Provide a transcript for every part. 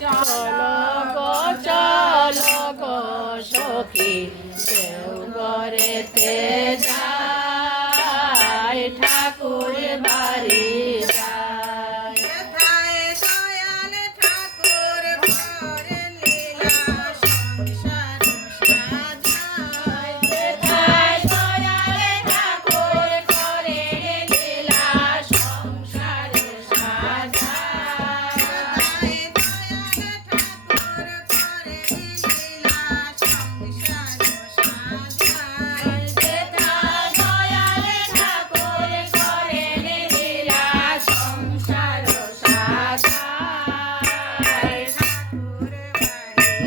চলো গো সখী দেওঘরেতে যাই ঠাকুর বাড়ি যাই কোথায় দয়াল ঠাকুর করে লীলা সংসার সাজায় কোথায় দয়াল ঠাকুর করে লীলা সংসার সাজায় কোথায় দয়াল ঠাকুর করে লীলা সংসার সাজায় কোথায় দয়াল ঠাকুর করে লীলা সংসার সাজায় ঠাকুর বাড়ি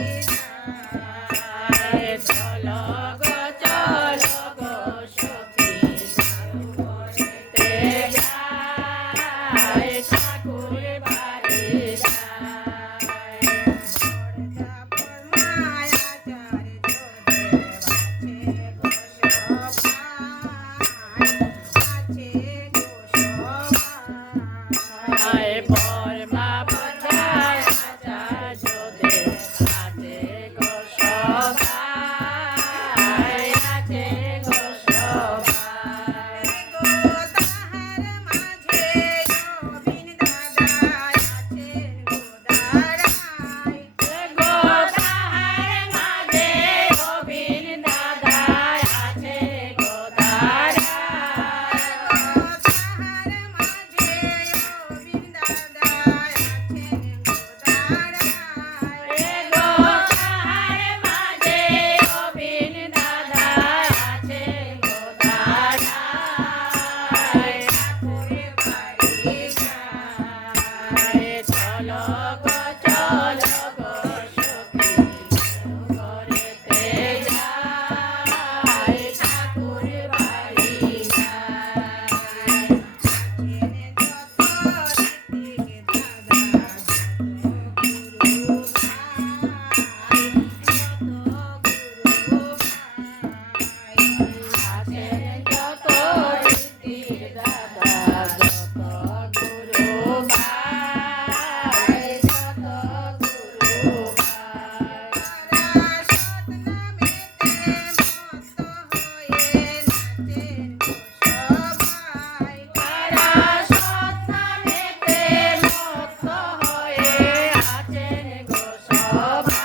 যায় চলো গো সখী দেওঘরেতে যাই ঠাকুর বাড়ি যাই পর্দাপুর মায়াচার যোধে আছে গোসবাই বর্মা পথায় আচার্যদে আছে গো সবাই আছে গো সবাই গোদাহার মাঝে গোবিন্দ দাদা আছেন গোদারায় গোদাহার মাঝে গোবিন্দ দাদা আছে গোদারায় গোদাহার মাঝে গোবিন্দ দাদা আছেন গোদারায় গোদাহার মাঝে গোবিন্দ দাদা আছে গোদারায় ঠাকুর বাড়ি যায় চলো গো সখী দেওঘরেতে যাই ঠাকুর বাড়ি যাই আছেন যত রীতির দাদা যত গুরু ভাই যত গুরু ভাই তারা সৎনামেতে মত্ত হয়ে আছেন গো সবাই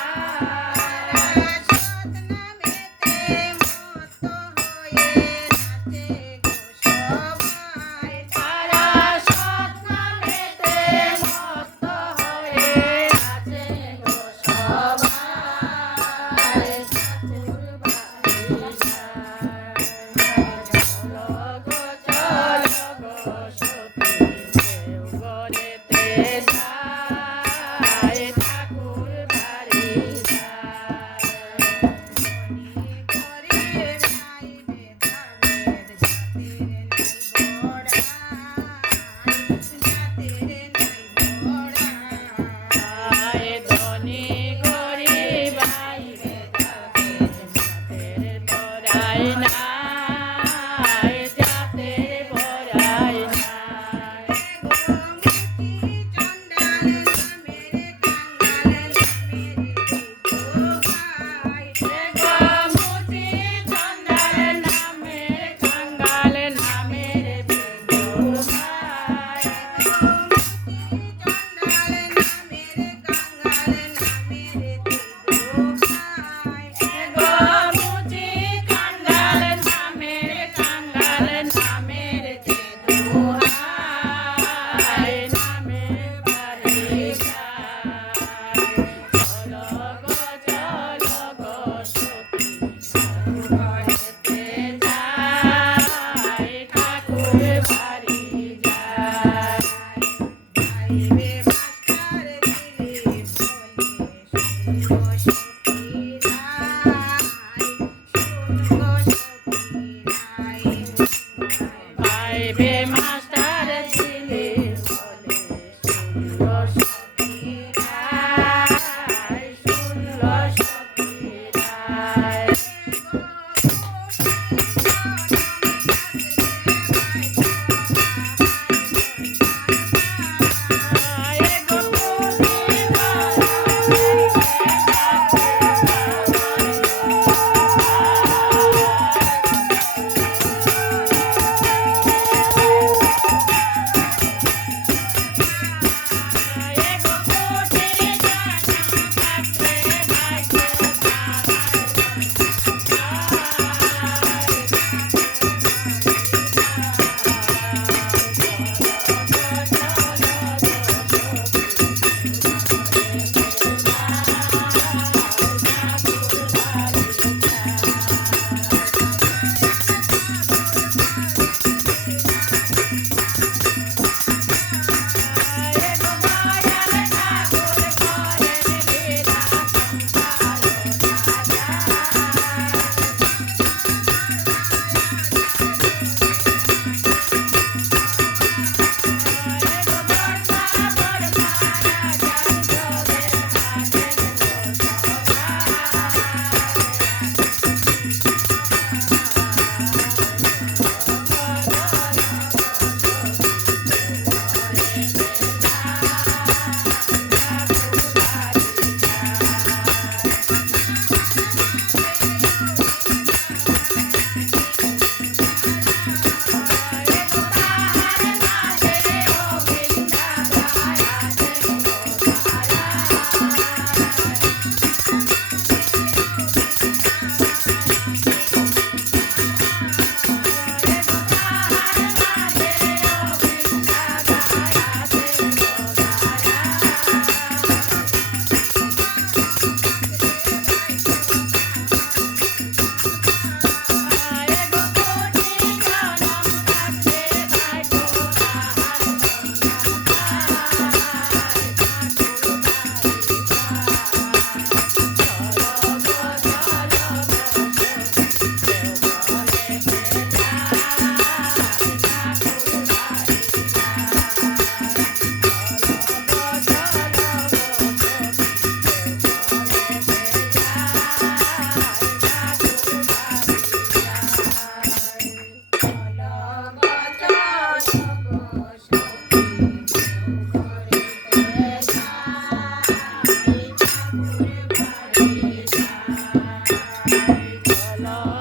তারা সৎনামেতে মত্ত হয়ে আছেন গো সবাই ঠাকুর বাড়ি যায় চলো গো সখী দেওঘরেতে যাই ঠাকুর বাড়ি যায় ধনী গরিব আইবে জাতের বড়াই নাই জাতের বড়াই নাই গোমতী চন্ডাল নামের কাঙ্গাল নামের বিধু ভাই গোমতী কাঙ্গাল নামের বিধু ভাই নামের বাড়ি যায় চলো গো সখী দেওঘরেতে যাই ঠাকুর বাড়ি যায় ভাইবে মাস্টার ছিলে বলে শুনলো সখী রায় শুনলো সখী রায় বলো